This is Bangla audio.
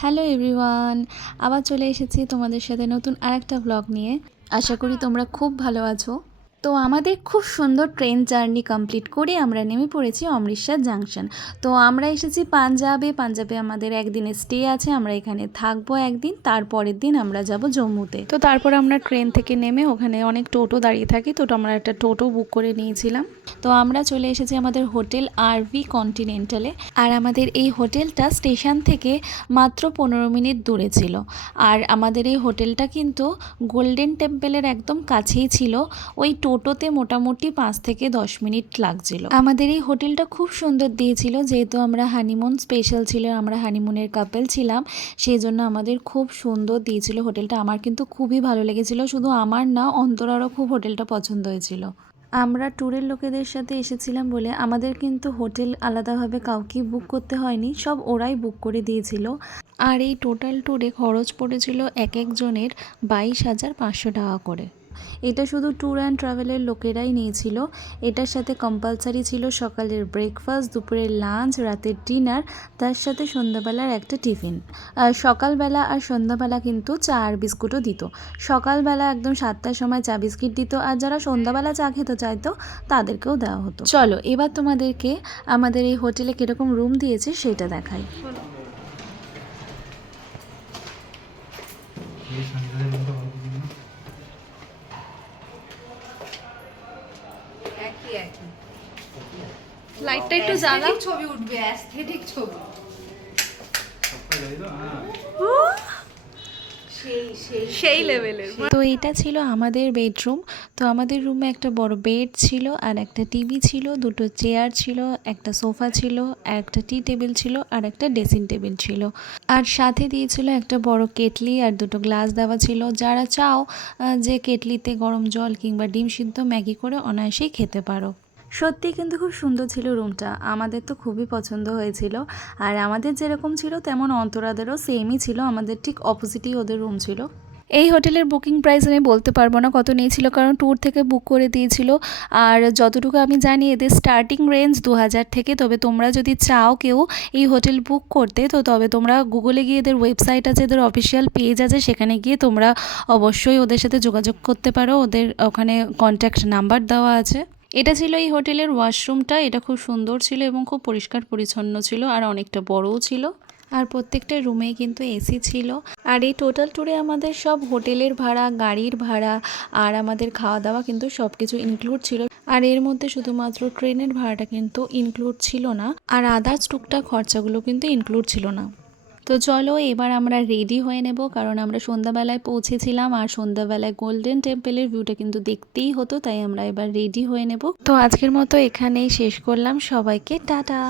হ্যালো এভরিওয়ান, আবার চলে এসেছি তোমাদের সাথে নতুন আরেকটা ব্লগ নিয়ে। আশা করি তোমরা খুব ভালো আছো। তো আমাদের খুব সুন্দর ট্রেন জার্নি কমপ্লিট করে আমরা নেমে পড়েছি অমৃতসর জাংশন। তো আমরা এসেছি পাঞ্জাবে আমাদের একদিনের স্টে আছে, আমরা এখানে থাকবো একদিন, তারপরের দিন আমরা যাব জম্মুতে। তো তারপর আমরা ট্রেন থেকে নেমে ওখানে অনেক টোটো দাঁড়িয়ে থাকি, তো আমরা একটা টোটো বুক করে নিয়েছিলাম। তো আমরা চলে এসেছি আমাদের হোটেল আরভি কন্টিনেন্টালে। আর আমাদের এই হোটেলটা স্টেশন থেকে মাত্র 15 মিনিট দূরে ছিল। আর আমাদের এই হোটেলটা কিন্তু গোল্ডেন টেম্পলের একদম কাছেই ছিল। ওই টোটোতে মোটামুটি 5 থেকে 10 মিনিট লাগছিল। আমাদের এই হোটেলটা খুব সুন্দর দিয়েছিল, যেহেতু আমরা হানিমুন স্পেশাল ছিল, আমরা হানিমুনের কাপল ছিলাম, সেই জন্য আমাদের খুব সুন্দর দিয়েছিল হোটেলটা। আমার কিন্তু খুবই ভালো লেগেছিল, শুধু আমার না, অন্তরারও খুব হোটেলটা পছন্দ হয়েছিল। আমরা ট্যুরের লোকেদের সাথে এসেছিলাম বলে আমাদের কিন্তু হোটেল আলাদাভাবে কাউকে বুক করতে হয়নি, সব ওরাই বুক করে দিয়েছিল। আর এই টোটাল ট্যুরে খরচ পড়েছিল এক একজনের 22,500 টাকা করে। এটা শুধু ট্যুর অ্যান্ড ট্রাভেলের লোকেরাই নিয়েছিল। এটার সাথে কম্পালসারি ছিল সকালের ব্রেকফাস্ট, দুপুরের লাঞ্চ, রাতের ডিনার, তার সাথে সন্ধ্যাবেলার একটা টিফিন। সকালবেলা আর সন্ধ্যাবেলা কিন্তু চা আর বিস্কুটও দিত। সকালবেলা একদম 7টার সময় চা বিস্কিট দিত, আর যারা সন্ধ্যাবেলা চা খেতে চাইতো তাদেরকেও দেওয়া হতো। চলো এবার তোমাদেরকে আমাদের এই হোটেলে কীরকম রুম দিয়েছে সেটা দেখাই। লাইটটা একটু জ্বালা, ছবি উঠবে, অ্যাস্থেটিক ছবি। সেই লেভেলের। তো এটা ছিল আমাদের বেডরুম। তো আমাদের রুমে একটা বড় বেড ছিল, আর একটা টিভি ছিল, দুটো চেয়ার ছিল, একটা সোফা ছিল, একটা টি টেবিল ছিল, আর একটা ড্রেসিং টেবিল ছিল। আর সাথে দিয়েছিল একটা বড় কেটলি আর দুটো গ্লাস দেওয়া ছিল। যারা চাও যে কেটলিতে গরম জল কিংবা ডিম সিদ্ধ ম্যাগি করে অনায়াসেই খেতে পারো। সত্যি কিন্তু খুব সুন্দর ছিল রুমটা, আমাদের তো খুবই পছন্দ হয়েছিল। আর আমাদের যেরকম ছিল তেমন অন্তরাদেরও সেমই ছিল, আমাদের ঠিক অপোজিটই ওদের রুম ছিল। এই হোটেলের বুকিং প্রাইস আমি বলতে পারবো না কত নিয়েছিল, কারণ ট্যুর থেকে বুক করে দিয়েছিল। আর যতটুকু আমি জানি এদের স্টার্টিং রেঞ্জ 2000 থেকে। তবে তোমরা যদি চাও কেউ এই হোটেল বুক করতে, তো তবে তোমরা গুগলে গিয়ে এদের ওয়েবসাইট আছে, এদের অফিসিয়াল পেজ আছে, সেখানে গিয়ে তোমরা অবশ্যই ওদের সাথে যোগাযোগ করতে পারো। ওদের ওখানে কন্ট্যাক্ট নাম্বার দেওয়া আছে। এটা ছিল এই হোটেলের ওয়াশরুমটা, এটা খুব সুন্দর ছিল এবং খুব পরিষ্কার পরিচ্ছন্ন ছিল, আর অনেকটা বড়ও ছিল। আর প্রত্যেকটা রুমেই কিন্তু এসি ছিল। আর এই টোটাল ট্যুরে আমাদের সব হোটেলের ভাড়া, গাড়ির ভাড়া আর আমাদের খাওয়া দাওয়া কিন্তু সব কিছু ইনক্লুড ছিল। আর এর মধ্যে শুধুমাত্র ট্রেনের ভাড়াটা কিন্তু ইনক্লুড ছিল না, আর আদার্স টুকটাক খরচাগুলো কিন্তু ইনক্লুড ছিল না। তো চলো এবার আমরা রেডি হয়ে নেব, কারণ আমরা সন্ধ্যাবেলায় পৌঁছেছিলাম, আর সন্ধ্যাবেলায় গোল্ডেন টেম্পলের ভিউটা কিন্তু দেখতেই হতো, তাই আমরা এবার রেডি হয়ে নেব। তো আজকের মতো এখানেই শেষ করলাম, সবাইকে টাটা।